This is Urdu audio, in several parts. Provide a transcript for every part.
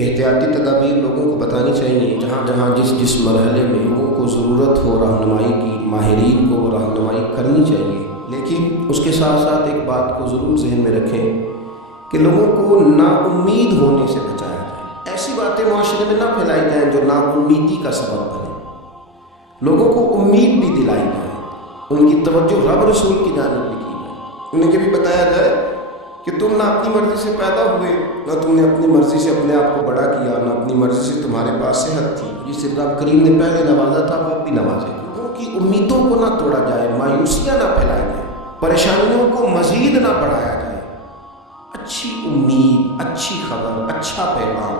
احتیاطی تدابیر لوگوں کو بتانی چاہیے، جہاں جہاں جس مرحلے میں لوگوں کو ضرورت ہو رہنمائی کی، ماہرین کو وہ رہنمائی کرنی چاہیے۔ لیکن اس کے ساتھ ساتھ ایک بات کو ضرور ذہن میں رکھیں کہ لوگوں کو نا امید ہونے سے بچایا جائے۔ ایسی باتیں معاشرے میں نہ پھیلائی جائیں جو نا امیدی کا سبب بنے۔ لوگوں کو امید بھی دلائی جائے، ان کی توجہ رب رسول کی جانب بھی کی جائے۔ انہیں یہ بھی بتایا جائے کہ تم نہ اپنی مرضی سے پیدا ہوئے، نہ تم نے اپنی مرضی سے اپنے آپ کو بڑا کیا، نہ اپنی مرضی سے تمہارے پاس صحت تھی۔ جس سے رب کریم نے پہلے نوازا تھا وہ اب بھی نوازے۔ لوگوں کی امیدوں کو نہ توڑا جائے، مایوسیاں نہ پھیلائی جائیں، پریشانیوں کو مزید نہ بڑھایا جائے۔ اچھی امید، اچھی خبر، اچھا پیغام۔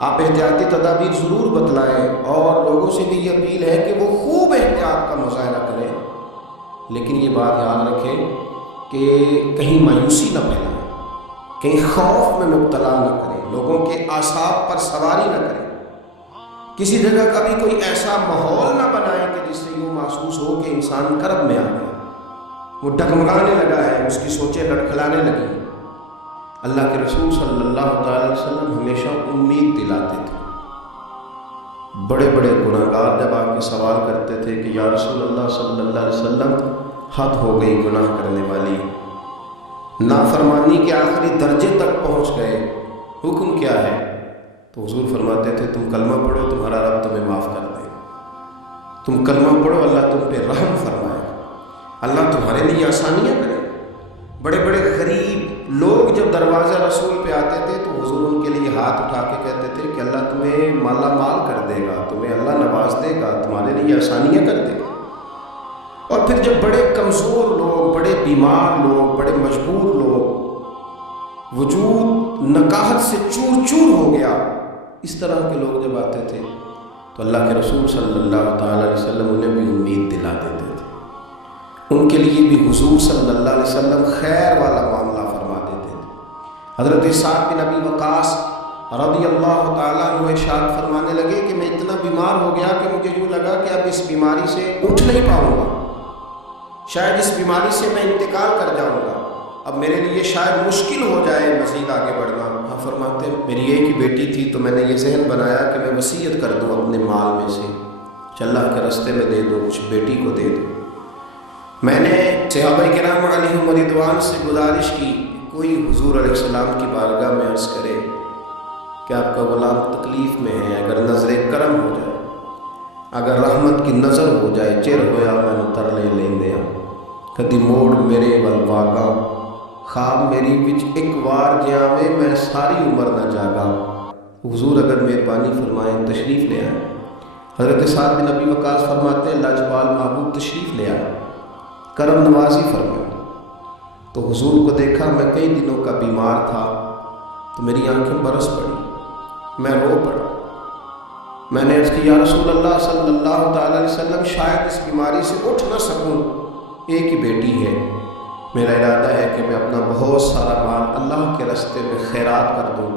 آپ احتیاطی تدابیر ضرور بتلائیں، اور لوگوں سے بھی یہ اپیل ہے کہ وہ خوب احتیاط کا مظاہرہ کریں، لیکن یہ بات یاد رکھیں کہ کہیں مایوسی نہ پھیلائیں، کہیں خوف میں مبتلا نہ کریں، لوگوں کے اعصاب پر سواری نہ کریں، کسی جگہ کا بھی کوئی ایسا ماحول نہ بنائیں کہ جس سے یوں محسوس ہو کہ انسان کرب میں آ گیا، وہ ڈگمگانے لگا ہے، اس کی سوچیں لڑکھڑانے لگی۔ اللہ کے رسول صلی اللہ تعالی علیہ وسلم ہمیشہ امید دلاتے تھے۔ بڑے بڑے گناہ گار جب آ کے سوال کرتے تھے کہ یا رسول اللہ صلی اللہ علیہ وسلم حد ہو گئی گناہ کرنے والی، نافرمانی کے آخری درجے تک پہنچ گئے، حکم کیا ہے؟ تو حضور فرماتے تھے تم کلمہ پڑھو، تمہارا رب تمہیں معاف کر دے۔ تم کلمہ پڑھو، اللہ تم پہ رحم فرمائے، اللہ تمہارے لیے آسانیاں کرے۔ بڑے بڑے غریب لوگ جب دروازہ رسول پہ آتے تھے تو حضور ان کے لیے ہاتھ اٹھا کے کہتے تھے کہ اللہ تمہیں مالا مال کر دے گا، تمہیں اللہ نواز دے گا، تمہارے لیے آسانیاں کر دے گا۔ اور پھر جب بڑے کمزور لوگ، بڑے بیمار لوگ، بڑے مجبور لوگ، وجود نکاحت سے چور چور ہو گیا، اس طرح کے لوگ جب آتے تھے تو اللہ کے رسول صلی اللہ تعالی علیہ وسلم انہیں بھی امید دلا دیتے تھے۔ ان کے لیے بھی حضور صلی اللہ علیہ وسلم خیر والا معاملہ فرما دیتے تھے۔ حضرت سعد بن ابی وقاص رضی اللہ تعالیٰ عنہ ارشاد فرمانے لگے کہ میں اتنا بیمار ہو گیا کہ مجھے یوں لگا کہ اب اس بیماری سے اٹھ نہیں پاؤں گا، شاید اس بیماری سے میں انتقال کر جاؤں گا، اب میرے لیے شاید مشکل ہو جائے مزید آگے بڑھنا۔ ہاں فرماتے میری ایک ہی بیٹی تھی تو میں نے یہ ذہن بنایا کہ میں وصیت کر دوں اپنے مال میں سے، اللہ کے راستے میں دے دوں، کچھ بیٹی کو دے دوں۔ میں نے صحابہ کرام علیہم رضوان سے گزارش کی کوئی حضور علیہ السلام کی بارگاہ میں عرض کرے کہ آپ کا غلام تکلیف میں ہے، اگر نظر کرم ہو جائے، اگر رحمت کی نظر ہو جائے، چر ہویا میں تر لے لیندے کدی موڑ میرے ول واگا، خواب میری وچ ایک وار جاوے میں ساری عمر نہ جاگا۔ حضور اگر مہربانی فرمائیں تشریف لے آئیں۔ حضرت سعد بن ابی وقاص فرماتے ہیں لاجپال محبوب تشریف لے آئے، کرم نوازی فرمائے۔ تو حضور کو دیکھا، میں کئی دنوں کا بیمار تھا تو میری آنکھیں برس پڑی، میں رو پڑا۔ میں نے عرض کی یا رسول اللہ صلی اللہ تعالی علیہ وسلم شاید اس بیماری سے اٹھ نہ سکوں، ایک ہی بیٹی ہے، میرا ارادہ ہے کہ میں اپنا بہت سارا مال اللہ کے راستے میں خیرات کر دوں۔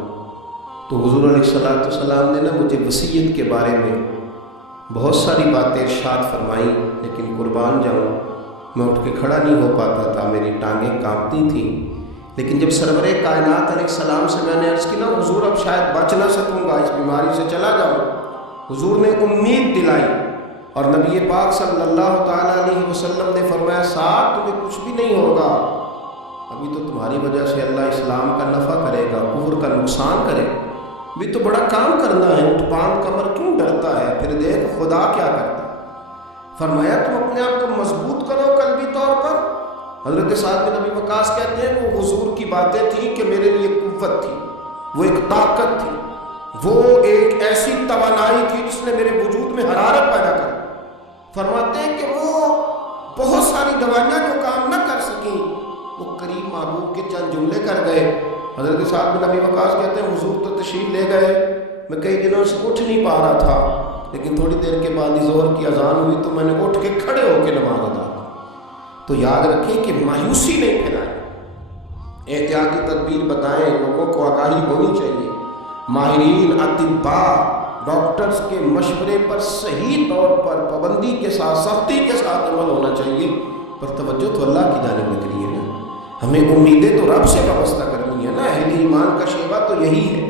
تو حضور علیہ السلام نے مجھے وصیت کے بارے میں بہت ساری باتیں ارشاد فرمائیں، لیکن قربان جاؤں میں اٹھ کے کھڑا نہیں ہو پاتا تھا، میری ٹانگیں کانپتی تھیں۔ لیکن جب سرور کائنات علیہ السلام سے میں نے عرض کی نا حضور اب شاید بچ نہ سکوں گا، اس بیماری سے چلا جاؤں، حضور نے امید دلائی، اور نبی پاک صلی اللہ تعالیٰ علیہ وسلم نے فرمایا سعد تمہیں کچھ بھی نہیں ہوگا، ابھی تو تمہاری وجہ سے اللہ اسلام کا نفع کرے گا، کفر کا نقصان کرے گا، ابھی تو بڑا کام کرنا ہے، اٹھ پان کمر کیوں ڈرتا ہے، پھر دیکھ خدا کیا کرتا ہے۔ فرمایا تم اپنے آپ کو مضبوط کرو قلبی طور پر۔ حضرت سعد بن ابی وقاص کہتے ہیں وہ حضور کی باتیں تھیں کہ میرے لیے قوت تھی، وہ ایک طاقت تھی، وہ ایک ایسی توانائی تھی جس نے میرے وجود میں حرارت پیدا کر۔ فرماتے ہیں کہ وہ بہت ساری دوائیاں جو کام نہ کر سکیں وہ کریم محبوب کے چند جملے کر گئے۔ حضرت سعد بن ابی وقاص کہتے ہیں حضور تو تشریف لے گئے، میں کئی دنوں سے اٹھ نہیں پا رہا تھا، لیکن تھوڑی دیر کے بعد ظہر کی اذان ہوئی تو میں نے اٹھ کے کھڑے ہو کے نماز ادا کی۔ تو یاد رکھیں کہ مایوسی نہیں پھیلائیں، احتیاطی تدبیر بتائیں، لوگوں کو آگاہی ہونی چاہیے، ماہرین اطباء ڈاکٹرز کے مشورے پر صحیح طور پر پابندی کے ساتھ سختی کے ساتھ عمل ہونا چاہیے، پر توجہ تو اللہ کی جانب نکلی ہے نا، ہمیں امیدیں تو رب سے وابستہ کرنی ہے نا، اہل ایمان کا شیوا تو یہی ہے